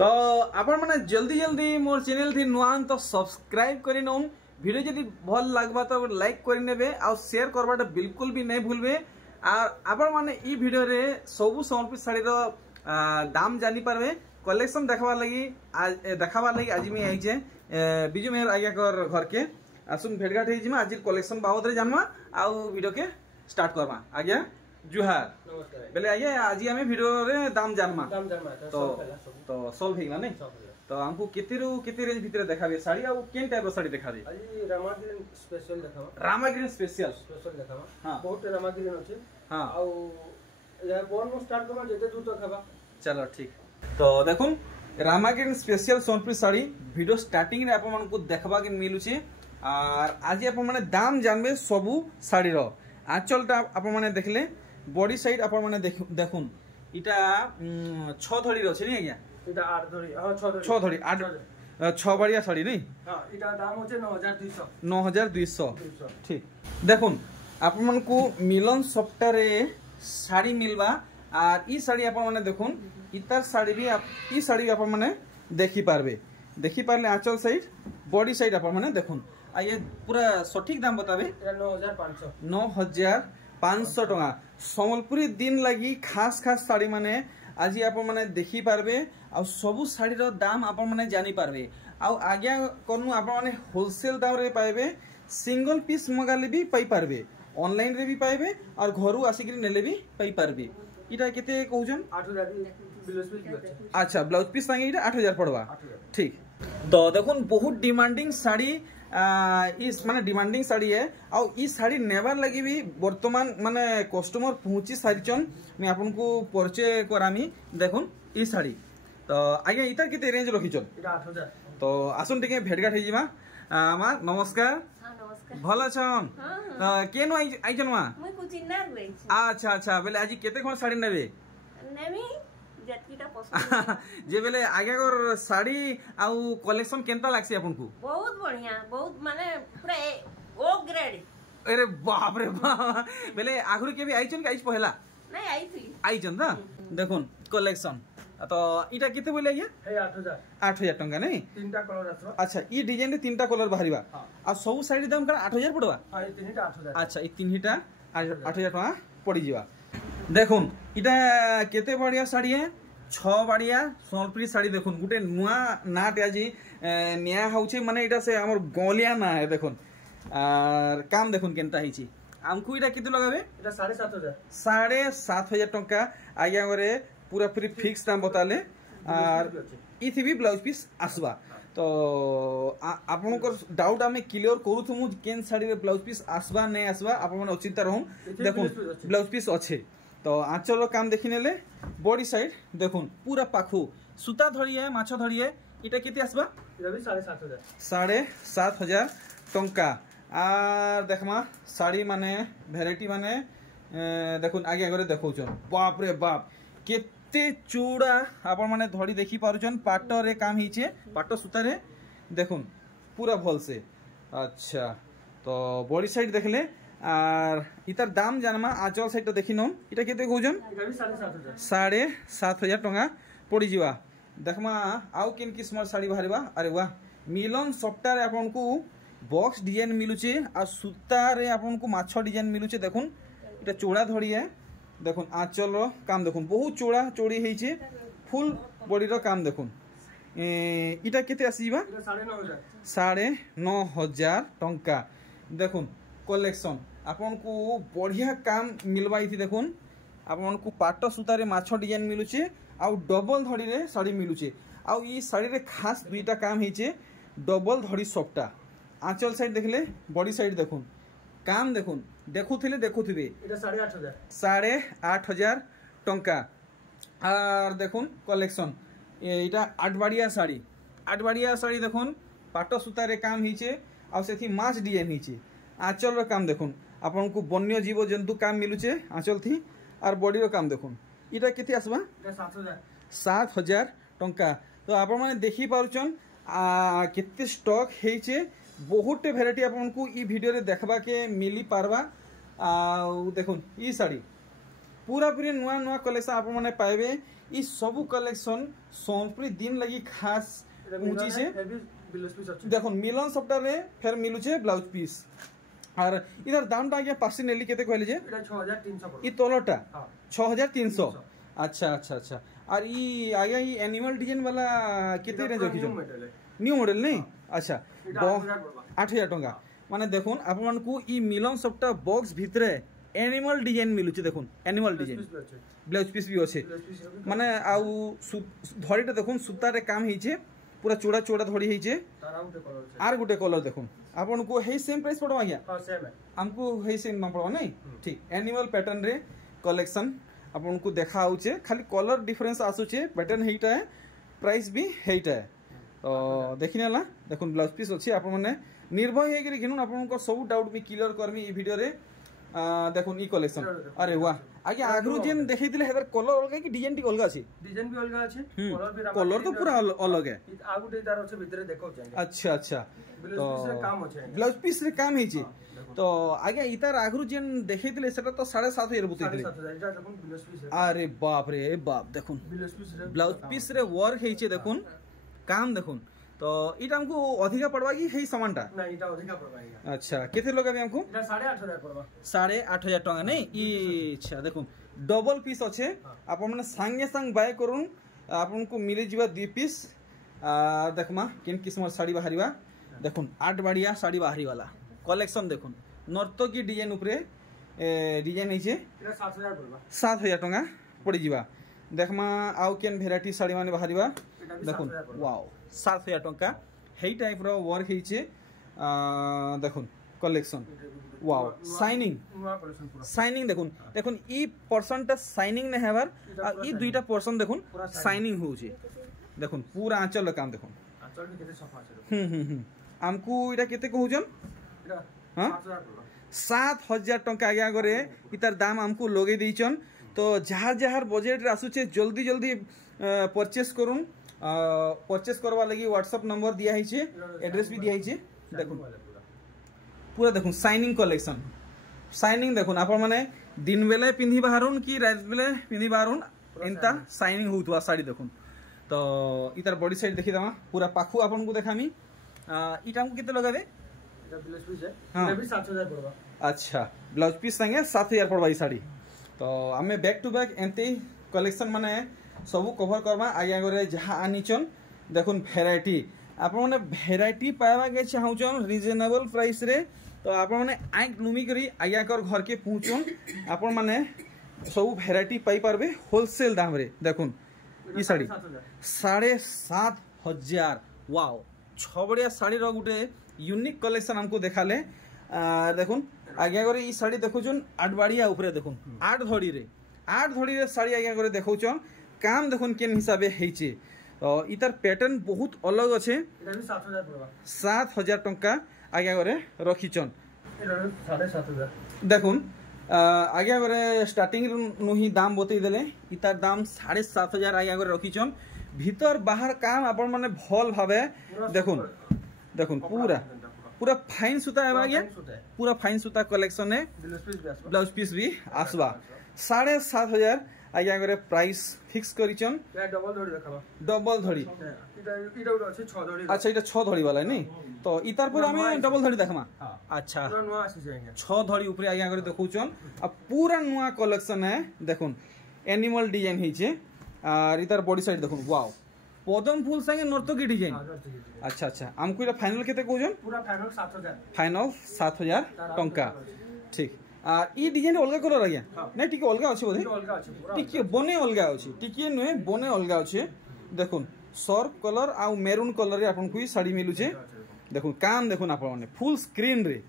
तो आपण मैंने जल्दी जल्दी मोर चैनल थी नुआन तो सब्सक्राइब करी नौ वीडियो जदि भल लगबा तो लाइक करी नेबे आ शेयर करबाटा बिल्कुल भी नहीं भूलबे। आपण माने ई वीडियो रे सबु सम्बलपुर साड़ी रो दाम जानी पारबे कलेक्शन देखाबार लगी आज मैं आइचे बिजू मेहर आज्ञा कर घर के आसुन भेटघाट हो आज कलेक्शन बाबद रे जानवा आउ वीडियो के स्टार्ट करवा। आज्ञा जुहार बेले आज्ञा आज आम वीडियो रे दाम जानवा तो सॉल्व हेगला नहीं तो हमको केते रेंज भीतर देखाबे साड़ी आ केन टाइप रो साड़ी देखाबे आज रामाग्रीन स्पेशल देखावा रामाग्रीन स्पेशल देखावा हां बहुत रामाग्रीन अछि हां आ या बोन स्टार्ट करबा जेते दूर खाबा चलो ठीक। तो देखुन रामाग्रीन special Sonpur sari video starting रे आपन को देखबा के मिलुची और आज आपन माने दाम जानबे सबु साड़ी रो आंचलटा आपन माने देखले बॉडी साइड आपन माने देखुन इटा 6 धड़ी रो छै नि आज्ञा इटा 8 धड़ी हां 6 धड़ी 8 6 बढ़िया साड़ी नहीं हां इटा दाम होचे 9200 9200 ठीक। देखुन आपन मन को मिलन सप्ताह रे साड़ी मिलबा और ई साड़ी आपन माने देखुन इतर साड़ी भी ई साड़ी भी आपन माने देखि पारले आंचल साइड बॉडी साइड आपन माने देखुन आ ये पूरा सटीक दाम बताबे 9500 टका सम्बलपुरी दिन लगी खास साड़ी माने आज आपन माने देखि पारबे आ सबु साड़ी रो दाम आपन माने जानि पारबे आ आज्ञा करनु आपन माने होलसेल दाम रे पाइबे सिंगल पीस मगाले भी पाई पारबे ऑनलाइन रे भी पाइबे और घरु आसिक नेले भी पाई पारबे। इटा केते कहउजन 8000 ब्लाउज पीस अच्छा ब्लाउज पीस संगे इटा 8000 पड़वा ठीक। तो देखुन बहुत डिमांडिंग साड़ी इस माने डिमांडिंग साड़ी है आ ई साड़ी नेबार लगी भी वर्तमान माने कस्टमर पहुंची सारिचन मैं आपन को परिचय करामी। देखुन ई साड़ी तो आगे इतार केते रेंज रखिचन इटा 8000 तो आसुन टिके भेटघाट हे जिमा मा नमस्कार भल छन केनो आइचन मा मुई कुचिनार रे अच्छा अच्छा बेले आज केते कोन साड़ी नेबे नेमी जतकीटा पसंद जे बेले आगे कर साड़ी आउ कलेक्शन केनता लागसी आपन को बहुत बढ़िया बहुत माने पूरा ओ ग्रेड अरे बाप रे बाप बेले आगुरी के भी आइचन के आइच पहला नहीं आई थी आइचन ता देखुन कलेक्शन तो इटा केते बोले आज्ञा हे 8000 टंका नहीं तीनटा कलर आछो अच्छा ई डिजाइन रे तीनटा कलर बाहरिबा आ सब साड़ी दाम का 8000 पड़वा हां ई तीनटा 8000 अच्छा ई तीनटा 8000 टका पड़ी जीवा। देखुन इटा केते बढ़िया साड़ी है 6 बढ़िया सम्बलपुरी साड़ी देखुन गुटे नुआ नाट आज निया होउछे माने इटा से हमर गलिया ना है देखुन और काम देखुन केनता हिची हमकु इटा केते लगाबे इटा 7500 7500 टका आज्ञा करे पूरा पूरी फिक्स दाम बताले और इथि भी ब्लाउज पीस आसबा। तो आपन को डाउट आमे क्लियर करू थमु केन साड़ी रे ब्लाउज पीस आसबा नै आसबा आपन मन अचिंता रहम देखुन ब्लाउज पीस अच्छे। तो आंचल काम देखि नेले बॉडी साइड देखुन पूरा पाखु सूता धड़ी है माछ धड़ी है इटा केते आसबा इटा भी 7500 7500 टंका आर देखमा साड़ी माने वैरायटी माने देखुन आगे आगे देखौछन बाप रे बाप केते चूड़ा आपन माने धड़ी देखि पारुछन पाट रे काम हिचे पाट सूता रे देखुन पूरा भल से अच्छा। तो बॉडी साइड देखले और इतार दाम जानमा आंचल साइड तो देखिनो इटा केते कहउजन इटा भी 7500 7500 टका पड़ी जीवा। देखमा आउ किन किस्म साड़ी बाहरिबा अरे वाह मिलन सप्ताह रे आपन को बॉक्स डिजाइन मिलुचे आ सूता रे आपन को माछ डिजाइन मिलुचे देखुन इटा चूड़ा धड़ी है देखुन आंचल रो काम देखुन बहुत चूड़ा चोड़ी हेइचे फुल बॉडी रो काम देखुन इटा केते आसीबा इटा 9500 टंका। देखुन कलेक्शन आपन को बढ़िया काम मिलबा इथि देखुन आपन को पाट सूता रे माछ डिजाइन मिलुचे आ डबल धड़ी रे साड़ी मिलुचे आ ई साड़ी रे खास दुईटा काम हेइचे डबल धड़ी सपटा आंचल साइड देखले बॉडी साइड देखुन काम देखुन देखुथिले देखुथिबे इटा 8500 8500 टंका और देखुन कलेक्शन इटा 8 बढ़िया साड़ी देखुन पाट सूता रे काम हिचे आ सेथि माछ डिजाइन हिचे आंचल रो काम देखुन आपन को वन्य जीव जंतु काम मिलुचे आंचल थी और बॉडी रो काम देखुन इटा केते आसबा इटा 7000 टंका। तो आपन माने देखि पारुचन केते स्टॉक हेइचे बहुत वैरायटी आपन को ई वीडियो रे देखबा के मिली पारबा आ देखुन ई साड़ी पूरा पूरी नुआ नुआ कलेक्शन आप माने पाइबे। ई सब कलेक्शन सोनपुरी दिन लगी खास पहुंची से देखो मिलन सप्ताह रे फिर मिलू छे ब्लाउज पीस और इधर दाम टा आगे पासी नेली केते कहले जे এটা 6300 ई तोलोटा हां 6300। अच्छा अच्छा अच्छा और ई आगे ई एनिमल डिजाइन वाला केते रेंज रखी छो न्यू मॉडल नहीं। अच्छा 8000 टंका माने देखुन आपण मन को ई मिलन सप्ताह बॉक्स भितरे एनिमल डिजाइन मिलू छे। देखुन एनिमल डिजाइन ब्लाउज पीस भी अच्छे माने आउ धड़ीटा देखुन सूता रे काम हिचे पूरा चूड़ा चूड़ा धड़ी हिचे आर गुटे कलर देखुन आपन को हे सेम प्राइस पड़ो आज्ञा। हां सेम है हमको हे सेम ना पड़ो नहीं ठीक। एनिमल पैटर्न रे कलेक्शन आपन को देखा आउचे खाली कलर डिफरेंस आसुचे पैटर्न हेटा है प्राइस भी हेटा है। तो देखिनेला देखुन ब्लाउज पीस अच्छे आप माने निर्भय हे कि किनुन आपन को सब डाउट भी क्लियर करमी ई वीडियो रे। देखुन ई कलेक्शन अरे वाह आगे आगरु जेन देखैतिले हेदर कलर अलग है कि डिजाइन टी अलग अछि डिजाइन भी अलग अछि कलर तो पूरा अलग है आगु दे तार अछि भीतर देखौ चाहिए। अच्छा अच्छा ब्लाउज पीस रे काम अछि ब्लाउज पीस रे काम हिची तो आगे इतार आगरु जेन देखैतिले सेटा तो 7500 बुतैतिले 7500 एटा देखुन ब्लाउज पीस अरे बाप रे बाप देखुन ब्लाउज पीस रे वर्क हेचे देखुन काम देखुन तो इटा हमको अधिका पड़वा की हे सामानटा ना इटा अधिका पड़वा। अच्छा केते लोग अभी हमको इटा 8500 पड़वा 8500 टका नहीं ई अच्छा देखुन डबल पीस अच्छे आप माने संगे संग बाय करूँ आपन को मिले जीवा 2 पीस देखमा किन किस्म साड़ी बाहरीवा देखुन 8 बढ़िया साड़ी बाहरी वाला कलेक्शन देखुन नर्तकी डिजाइन ऊपर डिजाइन हिचे इटा 7000 पड़वा 7000 टका पड़ी जीवा देखमा आउ केन वेराइटी साड़ी माने बाहरीवा देखुन वाओ 7000 टका हेई टाइप रो वर्क हिचे देखुन कलेक्शन वाओ शाइनिंग देखुन देखुन ई पर्सनटा शाइनिंग ने हेबार आ ई दुईटा पर्सन देखुन शाइनिंग होउचे देखुन पूरा आंचल काम देखुन आंचल भी केते सफा छै हमको इटा केते कहउजन इटा हां 7000 टका आगे करे इतार दाम हमको लोगे देइचन। तो जहार जहार बजेट रे आसुचे जल्दी जल्दी परचेस करूँ परचेस करवा लगी व्हाट्सएप नंबर दिया हिचे एड्रेस भी दिया हिचे देखुन पूरा देखुन शाइनिंग कलेक्शन शाइनिंग देखुन आप माने दिन बेले पिंधि बाहरुन कि रात बेले पिंधि बाहरुन एंता शाइनिंग होउतवा साड़ी देखुन। तो इतार बॉडी साइड देखि दमा पूरा पाखु आपन को देखामी इटा हमको किते लगाबे इटा ब्लाउज पीस है ये भी 7000 पड़वा। अच्छा ब्लाउज पीस संगे 7000 पड़वा ई साड़ी। तो आमे बैक टू बैक एंते कलेक्शन माने सब कवर करवा आगे गरे जहाँ आनीचन देखुन भेराइटी आप माने भेराइटी पावा के चाहूचन रिजनेबल प्राइस रे। तो आप माने आंख नुमी करी आगे कर घर के पहुँचन आप माने सब भेराइटी पाई पारबे होलसेल दाम रे। देखुन ई साड़ी 7500 वाओ 6 बढ़िया साड़ी रो गुटे यूनिक कलेक्शन हमको देखाले देखुन आगे करे ई साड़ी देखुचन 8 बढ़िया ऊपर देखुन 8 धड़ी रे साड़ी आगे करे देखुचन काम देखुन केन हिसाबे हेचे। तो इतार पैटर्न बहुत अलग अच्छे इटा भी 7000 पड़वा 7000 टका आगे करे रखिचन इटा 7500 देखुन आगे करे स्टार्टिंग नु ही दाम बतई देले इतार दाम 7500 आगे करे रखिचन भीतर बाहर काम आपण माने भल भाबे देखुन देखुन पूरा पूरा फाइन सूता है आगे पूरा फाइन सूता कलेक्शन है ब्लाउज पीस भी आसबा 7500 आगे करे प्राइस फिक्स करिचन या डबल धड़ी देखाबा डबल धड़ी इटा उडा আছে 6 धड़ी। अच्छा इटा 6 धड़ी वाला है नहीं तो इतार पर हमें डबल धड़ी देखमा अच्छा पूरा नुआ आसी जाएंगे 6 धड़ी ऊपर आगे करे देखुचन अब पूरा नुआ कलेक्शन है देखुन एनिमल डिजाइन हिचे और इतार बॉडी साइड देखुन वाओ पदम फूल संगे नर्तकी डिजाइन। अच्छा अच्छा हमको इटा फाइनल केते कहउजन पूरा फाइनल 7000 फाइनल 7000 टंका ठीक। आ ई डिजाइन अलगा कलर आज्ञा नहीं टिके अलगा अछि बोधे अलगा अछि पूरा टिके बने अलगा अछि टिके नुहे बने अलगा अछि देखुन सर्फ कलर आ मेरून कलर रे आपन को साड़ी मिलु छे देखुन काम देखुन आपन माने फुल स्क्रीन रे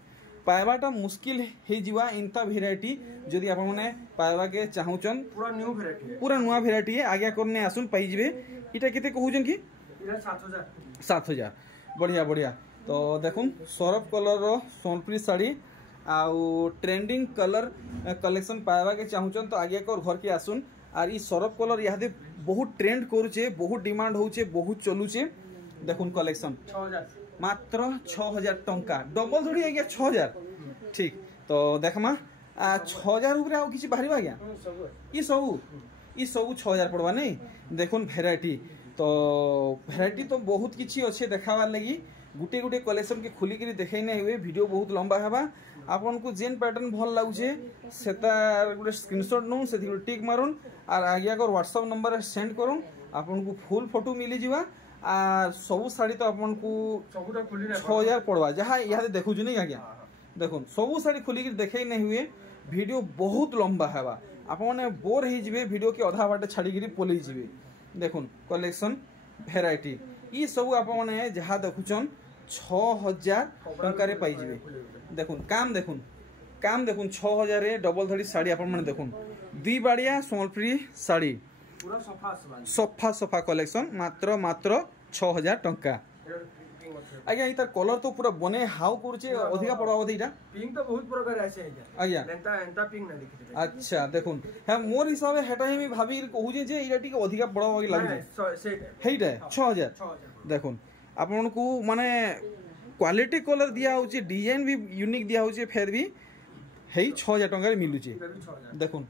पाइबाटा मुश्किल हे जीवा इंता वेराइटी जदी आपन माने पाइबा के चाहूचन पूरा नुवा वेराइटी है आगे करने आसुन पाई जिवे इटा केते कहउजन की इटा 7000 बढ़िया बढ़िया। तो देखुन सरफ कलर रो सोनपुरी साड़ी आउ ट्रेंडिंग कलर कलेक्शन पाइबा के चाहूचन तो आगे कर घर के आसुन और ई सरफ कलर यहाँ बहुत ट्रेंड करुचे बहुत डिमांड होचे बहुत चलुचे देखुन कलेक्शन 6000 मात्र 6000 टंका डबल धड़ी आ गया 6000 ठीक। तो देखमा 6000 ऊपर आ किसी बाहर आज्ञा सब ई सब 6000 पड़वा नहीं देखुन भेराइटी तो भेराइटी तो बहुत किसी अच्छे देखावार लगी गुटे गुटे कलेक्शन के खुलिक देखई नहीं हुए वीडियो बहुत लंबा हवा आपन को जेन पैटर्न भल लगुचे सेतार गुटे स्क्रीनशॉट नौ से टिक मारुन और आगे अगर व्हाट्सएप नंबर सेंड करूँ आपन को फुल फोटो मिली जीवा आ सब साड़ी तो आपन को 6000 पड़वा जहाँ यहाँ देखु नहीं आज्ञा देखुन सब साड़ी खुलिक देखई नहीं हुए वीडियो बहुत लंबा हवा आपने बोर हो जिवे वीडियो के अधा बाटे छाड़ी पलि जिवे देखुन कलेक्शन भेराइटी ई सब आपने जहाँ देखुचन 6000 टंकार पाई जिवे देखुन काम देखुन 6000 डबल धड़ी साड़ी आपने देखुन 2 बाड़िया संबलपुरी साड़ी पूरा सफा सफा कलेक्शन मात्र मात्र 6000 टंका आज्ञा इतार कलर तो पूरा बने हाउ करछे अधिका पड़वा बोधे इटा पिंक तो बहुत प्रकार आछे आज्ञा एंता पिंक ना देखि अच्छा देखुन हां मोर हिसाब से हेटा ही भाबी कहू जे इटा टिके अधिका पड़वा लागु से हेइटा 6000 देखुन आपन को माने क्वालिटी कलर दिया होची डिजाइन भी यूनिक दिया होची फेर भी हेई 6000 टंका मिलु छी देखुन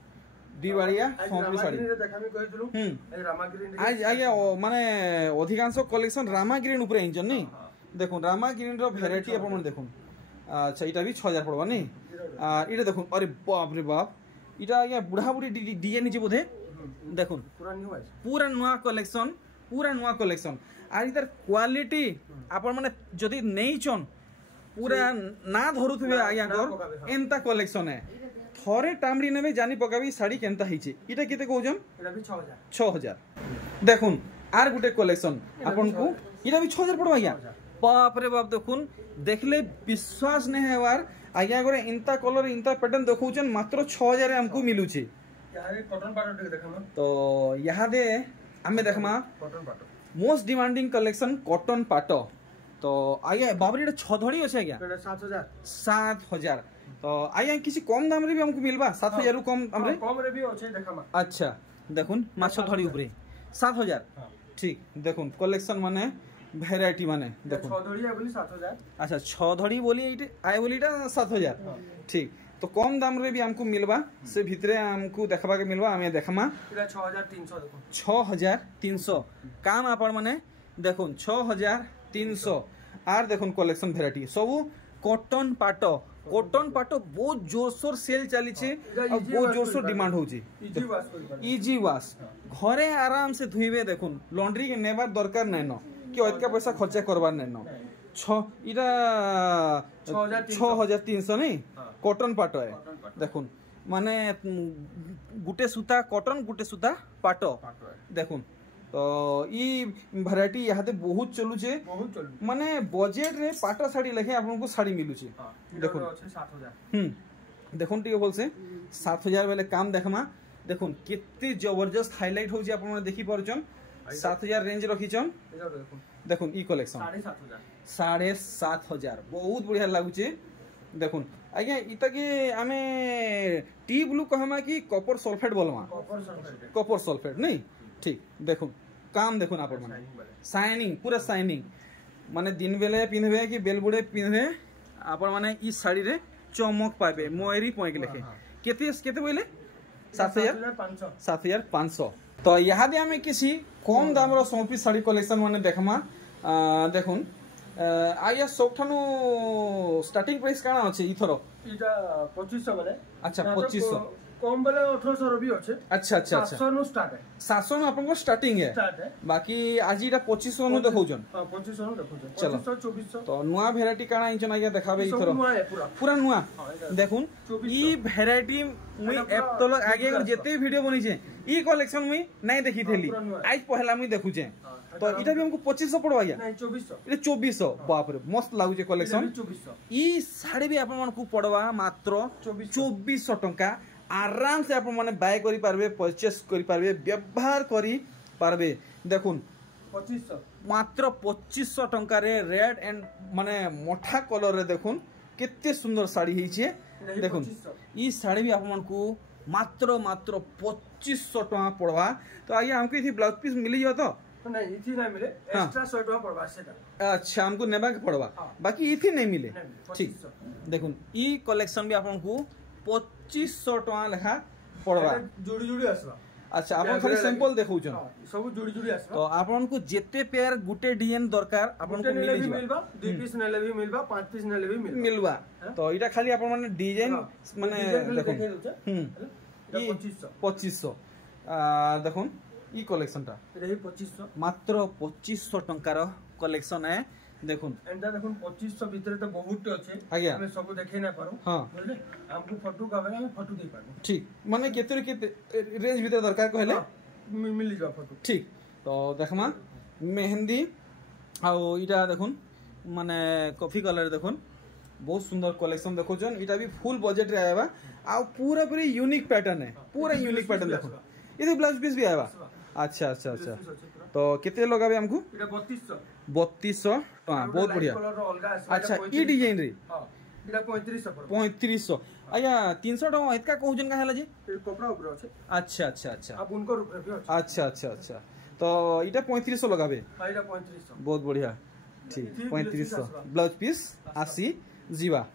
दिवाड़िया संबलपुरी साड़ी देखामी कहिदलु ए रामाग्रीन आज आज्ञा माने अधिकांश कलेक्शन रामाग्रीन ऊपर इंजन नहीं देखुन रामाग्रीन रो भेराइटी आपन देखुन अच्छा इटा भी 6000 पड़वा नहीं और इटा देखुन अरे बाप रे बाप इटा आज्ञा बुढ़ा बुढ़ी डिजाइन जे बोधे देखुन पूरा नुआ कलेक्शन और इधर क्वालिटी आपन माने जदी नहीं चन पूरा ना धरुथबे आज्ञा कर एंता कलेक्शन है थरे टामड़ी नेबे जानी पकाबी साड़ी केनता हिचे इटा केते कहउजन एटा भी 6000 देखुन आर गुटे कलेक्शन आपन को इटा भी 6000 पड़वा आज्ञा बाप रे बाप देखुन देखले विश्वास नहीं हेवार आज्ञा करे इंता कलर इंता पैटर्न देखउचन मात्र 6000 हमको मिलुचे यार कॉटन पाटो देखमा तो यहाँ दे हमें देखमा कॉटन पाटो मोस्ट डिमांडिंग कलेक्शन कॉटन पाटो तो आज्ञा बाबरी इटा 6 धड़ी अछि आज्ञा 7000 तो आज्ञा किसी कम दाम रे भी हमको मिलबा 7000 रु कम रे भी अछि देखमा अच्छा देखुन माछो धड़ी ऊपरे 7000 ठीक देखुन कलेक्शन माने भेराइटी माने देखो 6 धड़ी है बोली 7000 अच्छा 6 धड़ी बोली इटे आए बोली इटा 7000 ठीक तो कम दाम रे भी हमको मिलबा से भितरे हमको देखबा के मिलबा हमें देखमा इला 6300 देखो 6300 काम आपन माने देखुन 6300 आर देखुन कलेक्शन भेराइटी सब कॉटन पाटो बहुत जोरसोर सेल चली छे और बहुत जोरसोर डिमांड होची इजी वाश घरे आराम से धुइबे देखुन लॉन्ड्री के नेबार दरकार नै न कि अतका पैसा खर्चा करबार नै न 6300 नहीं कॉटन पाटो है देखुन माने गुटे सूता कॉटन गुटे सूता पाटो देखुन तो ई वैरायटी यहाँ ते बहुत चलू छे माने बजेट रे पाटा साड़ी लेखे आपन को साड़ी मिलू छे देखुन 7000 देखुन टिके बोल से 7000 वाले काम देखमा देखुन कितनी जबरदस्त हाईलाइट हो जे आपन देखि परछन 7000 रेंज रखिछन देखुन ई कलेक्शन 7500 बहुत बढ़िया लागु छे देखुन आज्ञा इता के हमें टी ब्लू कहमा कि कॉपर सल्फेट बोलमा कॉपर सल्फेट नहीं ठीक देखुन काम देखुन आप शाइनिंग पूरा शाइनिंग माने दिन बेले पिंधबे कि बेलबुड़े पिंधबे आप माने ई साड़ी रे चमक पाबे मोयरी पॉइंट लेखे केते केते बोले 7500 तो यहाँ दे हमें किसी कम दाम रो संबलपुरी साड़ी कलेक्शन माने देखमा देखुन आया सबठानु स्टार्टिंग प्राइस काना अछि इथरो इटा 2500 वाले अच्छा 2500 कम बेले 1800 भी अच्छे अच्छा 700 नु स्टार्ट है 700 नु आपन को स्टार्टिंग है बाकी आज इटा 2500 नु देखौजन हां 2500 नु देखौजन चलो 2400 तो नुआ वैरायटी काना इंचन आगे देखाबे इथरो पूरा नुआ देखुन ई वैरायटी मुई एप तो आगे जेते वीडियो बनी छे ई कलेक्शन मुई नहीं देखी थेली आज पहला मुई देखु छे तो इटा भी हमको 2500 पड़वा गया नहीं 2400 इटा 2400 बाप रे मस्त लागु छे कलेक्शन 2400 ई साड़ी भी आपन मन को पड़वा मात्र 2400 टंका आराम से आप माने बाय करि पारबे परचेस करि पारबे व्यवहार करि पारबे देखुन 2500 मात्र 2500 टंका रे रेड एंड माने मोठा कलर रे देखुन केते सुंदर साड़ी ही छे देखुन ई साड़ी भी आप मन को मात्र 2500 टका पड़वा तो आगे हमको इथि ब्लाउज पीस मिली जातो तो नहीं इथि नहीं मिले एक्स्ट्रा 100 टका पड़वा सेटा अच्छा हमको नेबा के पड़वा बाकी इथि नहीं मिले ठीक देखुन ई कलेक्शन भी आपन को 2500 टका लेखा पड़वा जोड़ी जोड़ी आसबा अच्छा आपन खाली सैंपल देखौछन सब जोड़ी जोड़ी आसबा तो आपन को जेते पेयर गुटे डिजाइन दरकार आपन को मिल मिलबा 2 पीस नेले भी मिलबा 5 पीस नेले भी मिलबा तो इटा खाली आपन माने डिजाइन माने देखो ये 2500 देखो ई कलेक्शन टा रही 2500 मात्र 2500 टंकार कलेक्शन है देखुन एंडा देखुन 2500 भीतर तो बहुत अच्छे आज्ञा हमें सब देखे ना पारो हां बोले हमको फोटो कावे हम फोटो दे पारो ठीक माने केते रेंज भीतर दरकार कहले मिल जा फोटो ठीक तो देखमा मेहंदी आ इटा देखुन माने कॉफी कलर देखुन बहुत सुंदर कलेक्शन देखोजन इटा भी फुल बजट रे आएबा आ पूरा पूरी यूनिक पैटर्न है पूरा यूनिक पैटर्न देखो ये ब्लाउज पीस भी आएबा अच्छा अच्छा अच्छा तो केते लगाबे हमको इटा 3200 टका बहुत बढ़िया अच्छा ई डिजाइन रे हां इटा 3500 पड़ो 3500 आया 300 टका इतका कहउजन का हैला जी कपड़ा ऊपर আছে अच्छा अच्छा अच्छा अब उनको रुपए भी আছে अच्छा अच्छा अच्छा तो इटा 3500 लगाबे हां इटा 3500 बहुत बढ़िया ठीक 3500 ब्लाउज पीस आसी जीवा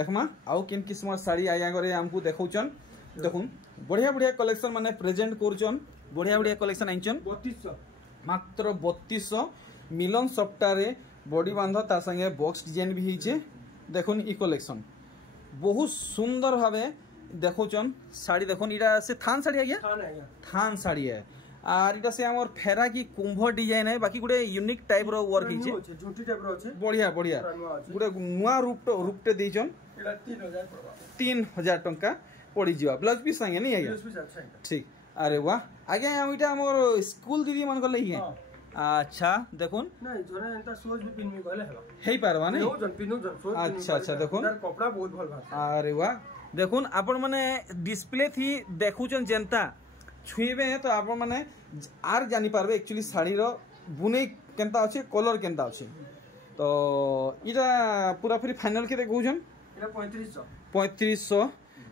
देखमा आउ किन किस्म साड़ी आया करे हमको देखौचन देखुन बढ़िया बढ़िया कलेक्शन माने प्रेजेंट करचन बढ़िया बढ़िया कलेक्शन आइचन 3200 मात्र 3200 मिलन सप्ताहे बॉडी बांध ता संगे बॉक्स डिजाइन भी हिचे देखुन ई कलेक्शन बहुत सुंदर भावे देखोचन साड़ी देखुन इटा से थान साड़ी आ गया थान साड़ी है और इटा से हमर फेरा की कुंभ डिजाइन है बाकी गुडे यूनिक टाइप रो वर्क हिचे झुंटी टाइप रो আছে बढ़िया बढ़िया गुडे नुआ रूपटे देइचन इटा 3000 पड़वा 3000 टंका पड़ी जीवा ब्लाउज पीस संगे नहीं आया ब्लाउज पीस अच्छा ठीक अरे वाह आगे हम इटा हमर स्कूल दीदी मन को लई है अच्छा देखुन नहीं जोने एंता सोच भी पिनमी कहले हला हेई पारवा नहीं नो जन पिनु जन सोच अच्छा अच्छा देखुन कपड़ा बहुत भल भाषा अरे वाह देखुन आपण माने डिस्प्ले थी देखुचन जनता छुईबे तो आपण माने आर जानि पारबे एक्चुअली साड़ी रो बुने केनता अछि कलर केनता अछि तो इरा पूरा फ्री फाइनल के देखुचन इरा 3500 3500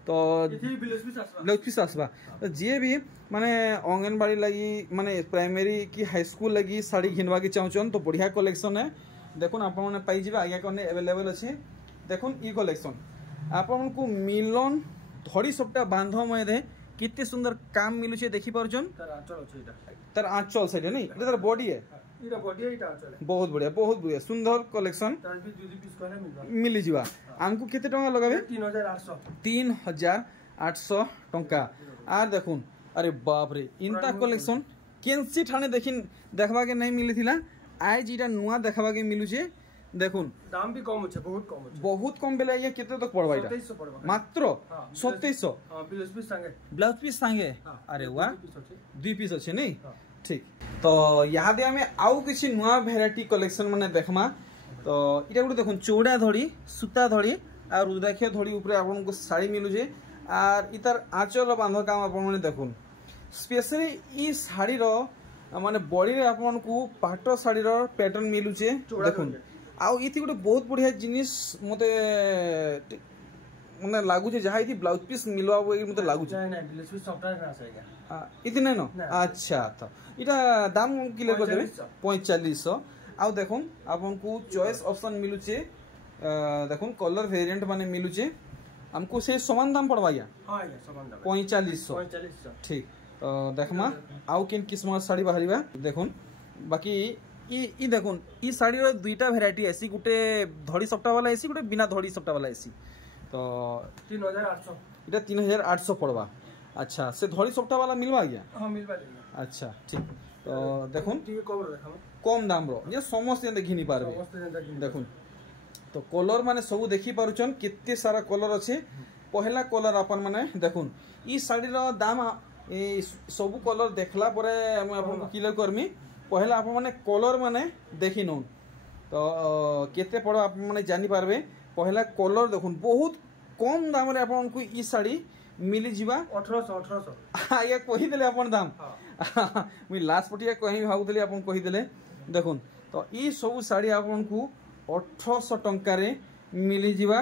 तो इथि ब्लाउज पीस आसबा तो जे भी माने अंगनबाड़ी लगी माने प्राइमरी की हाई स्कूल लगी साड़ी घिनवा के चाहचन तो बढ़िया कलेक्शन है देखुन आपण माने पाई जिबा आगे कोने अवेलेबल अछि देखुन ई कलेक्शन आपण को मिलन धड़ी सबटा बांध में दे कितने सुंदर काम मिलु छे देखि परजन तार आंचल अछि इटा तार आंचल साइड नहीं इटा तार बॉडी है इटा बॉडी है इटा आंचल है बहुत बढ़िया सुंदर कलेक्शन तार भी 2 पीस कहले मिलबा मिली जिबा हमको कितने टका लगाबे 3800 3800 टंका आ देखुन अरे बाप रे इनता कलेक्शन केनसी ठाणे देखिन देखबा के नहीं मिली थिला आज इटा नुआ देखबा के मिलु छे देखुन दाम भी कम अछि बहुत कम बेले ये केते तक पड़बा इटा 2700 पड़बा मात्र 2700 हां ब्लाउज पीस संगे अरे वाह 2 पीस अछि नहीं ठीक तो यहाँ दे हमें आउ किसी नुआ वेराइटी कलेक्शन माने देखमा तो इटा गुटे देखुन चौड़ा धड़ी सूता धड़ी और रुद्राक्ष धड़ी ऊपर आपन को साड़ी मिलु जे और इतार आंचल बांध काम आपन माने देखुन स्पेशली ई साड़ी रो माने बॉडी रे आपन को पाटो साड़ी रो पैटर्न मिलु जे देखुन आउ इति गुटे बहुत बढ़िया जिनिस मते मने लागु जे जहा इति ब्लाउज पीस मिलवा वो मते लागु जे नहीं ब्लाउज पीस सॉफ्टवेयर ना आसेगा इति नै न अच्छा तो इटा दाम किले कर देबे 4500 आउ देखुन आपन को चॉइस ऑप्शन मिलु छे देखुन कलर वेरिएंट माने मिलु छे हमको से समान दाम पड़वा या हां या समान दाम 4500 ठीक तो देखमा आउ किन किस्म साड़ी बाहरिबा देखुन बाकी ई देखुन ई साड़ी रो दुईटा वैरायटी ऐसी गुटे धड़ी सप्टा वाला ऐसी गुटे बिना धड़ी सप्टा वाला ऐसी तो 3800 इटा 3800 पड़वा अच्छा से धड़ी सप्टा वाला मिलवा गया हां मिलबा अच्छा ठीक तो देखुन ठीक कम रो देखा कम दाम रो ये समस्त देखि नि पारबे देखुन तो कलर माने सब देखि पारुचन कितने सारा कलर अच्छे पहला कलर अपन माने देखुन ई साड़ी रो दाम सब कलर देखला परे हम आपन क्लियर करमी पहला आप माने कलर माने देखि न तो केते पड़ो आप माने जानि पारबे पहला कलर देखुन बहुत कम दाम रे आपन को ई साड़ी मिली जीवा 1800 आगे कहि देले अपन दाम मुई लास्ट पटिया कहि भाउ देले अपन कहि देले देखुन तो ई सब साड़ी आपन को 1800 टंका रे मिली जीवा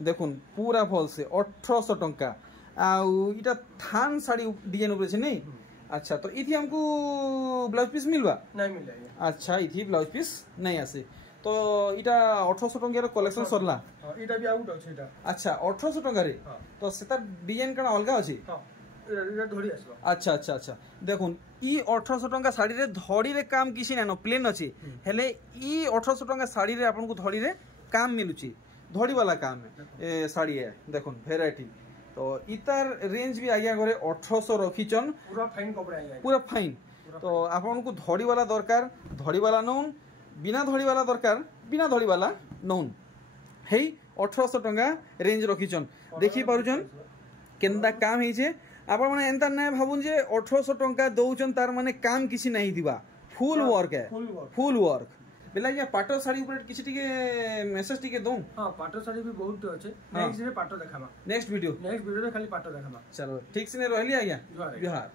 देखुन पूरा फल से 1800 टंका आउ इटा थान साड़ी डिजाइन ऊपर छै नहीं अच्छा तो इथि हमको ब्लाउज पीस मिलवा नहीं मिलेगा अच्छा इथि ब्लाउज पीस नहीं आसे तो इटा 1800 टंका कलेक्शन सरला हां एटा भी आउट अछि एटा अच्छा 1800 टंका रे तो सेता डिजाइन कना अलगा अछि हां एटा धड़ी आसबो अच्छा अच्छा अच्छा देखुन ई 1800 टंका साड़ी रे धड़ी रे काम किसी ना प्लेन अछि हेले ई 1800 टंका साड़ी रे आपन को धड़ी रे काम मिलुची धड़ी वाला काम है साड़ी है देखुन वैरायटी तो इतार रेंज भी आज्ञा करे 1800 रखीचन पूरा फाइन कपड़ा आया पूरा फाइन तो आपन को धड़ी वाला दरकार धड़ी वाला नौन बिना धड़ी वाला दरकार बिना धड़ी वाला नौन हेई 1800 टंका रेंज रखीचन देखि पारुचन केंदा काम हे जे आपण माने एंता नै भाबुन जे 1800 टंका दउचन तार माने काम किसी नहीं दिबा फुल वर्क है फुल वर्क बेला या पाटो साड़ी ऊपर किसी टिके मेसेज टिके दऊ हां पाटो साड़ी भी बहुत अछि नेक्स्ट रे पाटो देखाबा नेक्स्ट वीडियो रे खाली पाटो देखाबा चलो ठीक से रहली आज्ञा बिहार